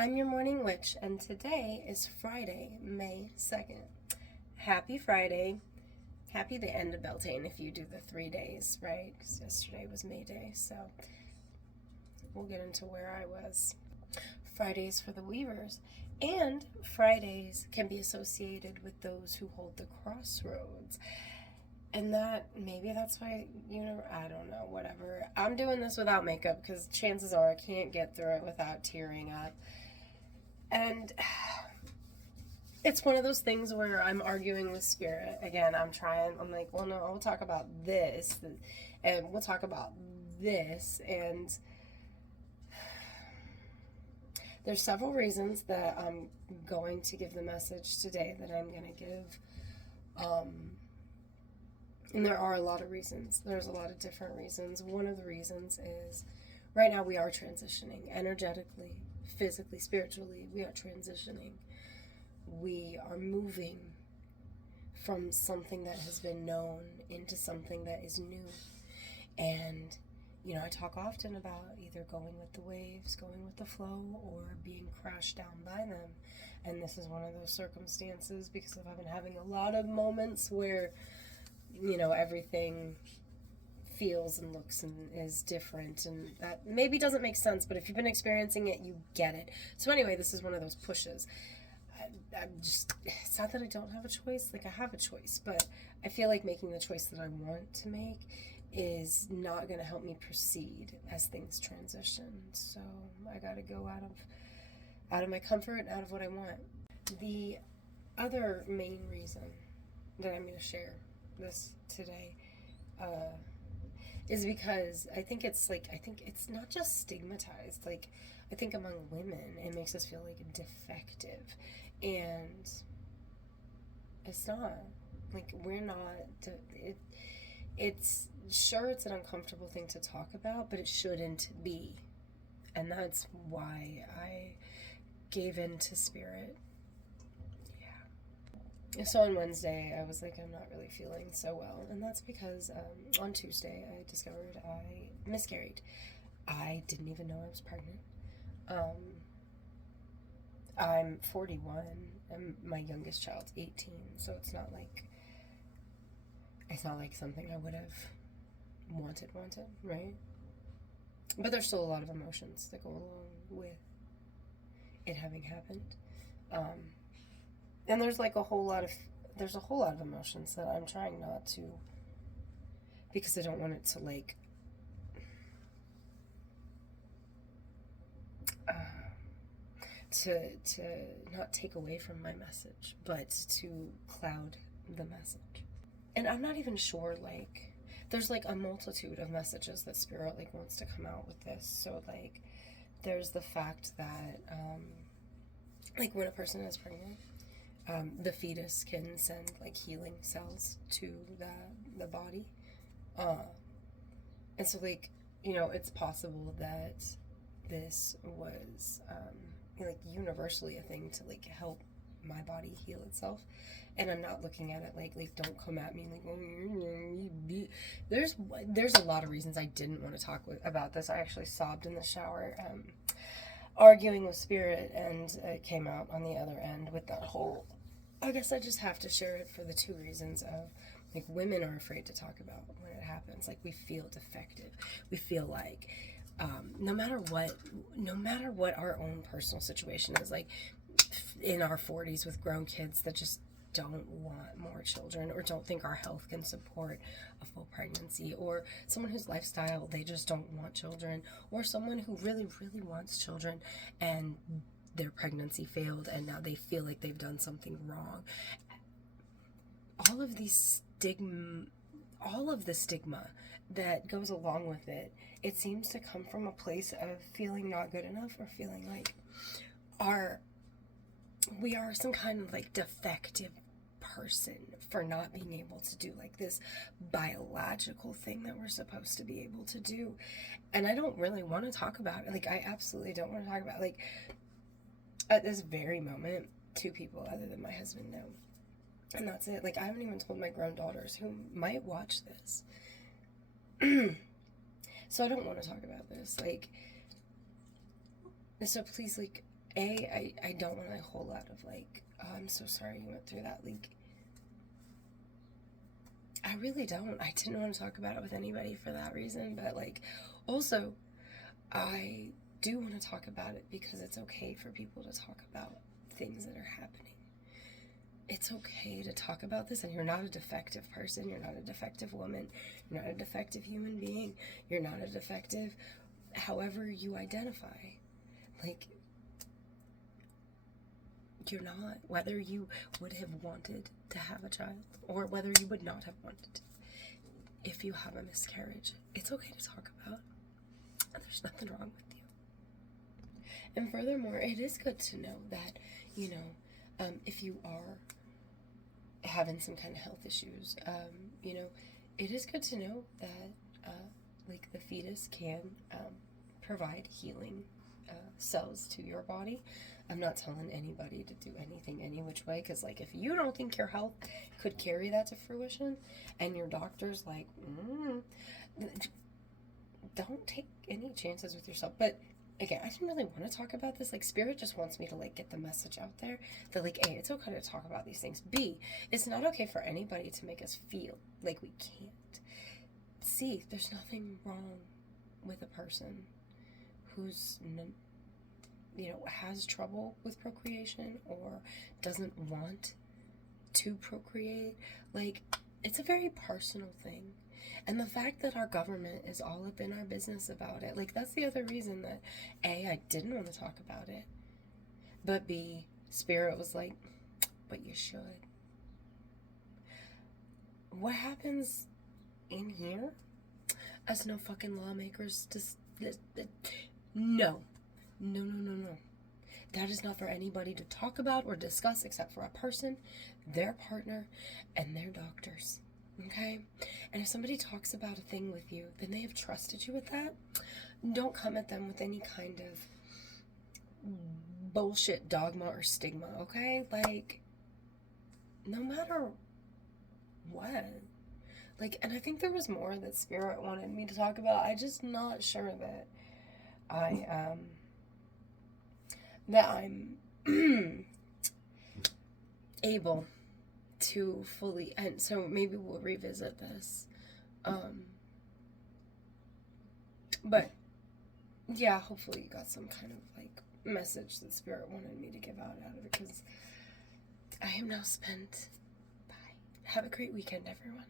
I'm your morning witch, and today is Friday, May 2nd. Happy Friday. Happy the end of Beltane if you do the 3 days, right? Because yesterday was May Day, so we'll get into where I was. Fridays for the weavers, and Fridays can be associated with those who hold the crossroads. And maybe that's why, I don't know, whatever. I'm doing this without makeup because chances are I can't get through it without tearing up. And it's one of those things where I'm arguing with spirit. Again, I'm like, well, no, we'll talk about this, and we'll talk about this. And there's several reasons that I'm going to give the message today that I'm going to give. And there are a lot of reasons. There's a lot of different reasons. One of the reasons is right now we are transitioning energetically, physically, spiritually. We are transitioning. We are moving from something that has been known into something that is new. And, I talk often about either going with the waves, going with the flow, or being crashed down by them. And this is one of those circumstances because I've been having a lot of moments where everything feels and looks and is different, and that maybe doesn't make sense, but if you've been experiencing it, you get it. So anyway, this is one of those pushes. It's not that I don't have a choice, I have a choice, but I feel like making the choice that I want to make is not going to help me proceed as things transition. So I got to go out of my comfort, out of what I want. The other main reason that I'm going to share this today is because I think it's not just stigmatized. I think among women it makes us feel like defective, and it's not. We're not. It's an uncomfortable thing to talk about, but it shouldn't be, and that's why I gave in to spirit. So on Wednesday, I was like, I'm not really feeling so well. And that's because on Tuesday, I discovered I miscarried. I didn't even know I was pregnant. I'm 41, and my youngest child's 18. So it's not like something I would have wanted, right? But there's still a lot of emotions that go along with it having happened. And there's a whole lot of emotions that I'm trying not to, because I don't want it to to not take away from my message, but to cloud the message. And I'm not even sure, there's a multitude of messages that spirit wants to come out with this. So there's the fact that when a person is pregnant, the fetus can send healing cells to the body, and so it's possible that this was universally a thing to help my body heal itself. And I'm not looking at it don't come at me there's a lot of reasons I didn't want to talk about this. I actually sobbed in the shower, arguing with spirit, and it came out on the other end with that whole, I guess I just have to share it for the two reasons of women are afraid to talk about when it happens. We feel defective. We feel no matter what our own personal situation is, in our 40s with grown kids that just don't want more children, or don't think our health can support a full pregnancy, or someone whose lifestyle, they just don't want children, or someone who really, really wants children and their pregnancy failed and now they feel like they've done something wrong. All of the stigma that goes along with it, it seems to come from a place of feeling not good enough, or feeling we are some kind of defective person for not being able to do this biological thing that we're supposed to be able to do. And I don't really want to talk about it. I absolutely don't want to talk about it. At this very moment, 2 people other than my husband know. And that's it. I haven't even told my grown daughters, who might watch this. So I don't want to talk about this. So please, I don't want a whole lot of like, oh, I'm so sorry you went through that. Like, I really don't. I didn't want to talk about it with anybody for that reason, but like, also, I do want to talk about it because it's okay for people to talk about things that are happening. It's okay to talk about this, and you're not a defective person, you're not a defective woman, you're not a defective human being, you're not a defective however you identify. Like, you're not. Whether you would have wanted to have a child or whether you would not have wanted, if you have a miscarriage, it's okay to talk about. There's nothing wrong with you. And furthermore, it is good to know that, if you are having some kind of health issues, it is good to know that, like, the fetus can provide healing cells to your body. I'm not telling anybody to do anything any which way, because, like, if you don't think your health could carry that to fruition, and your doctor's like, don't take any chances with yourself. But again, I didn't really want to talk about this. Like, Spirit just wants me to, like, get the message out there that, like, A, it's okay to talk about these things. B, it's not okay for anybody to make us feel like we can't. C, there's nothing wrong with a person who's, has trouble with procreation or doesn't want to procreate. Like, it's a very personal thing. And the fact that our government is all up in our business about it, like, that's the other reason that, A, I didn't want to talk about it, but B, Spirit was like, but you should. What happens in here, as no fucking lawmakers, no. That is not for anybody to talk about or discuss except for a person, their partner, and their doctors. Okay? And if somebody talks about a thing with you, then they have trusted you with that. Don't come at them with any kind of bullshit dogma or stigma, okay? Like, no matter what. Like, and I think there was more that Spirit wanted me to talk about. I'm just not sure that I'm able to fully, and so maybe we'll revisit this. But yeah, hopefully you got some kind of like message that Spirit wanted me to give out of it, because I am now spent. Bye. Have a great weekend, everyone.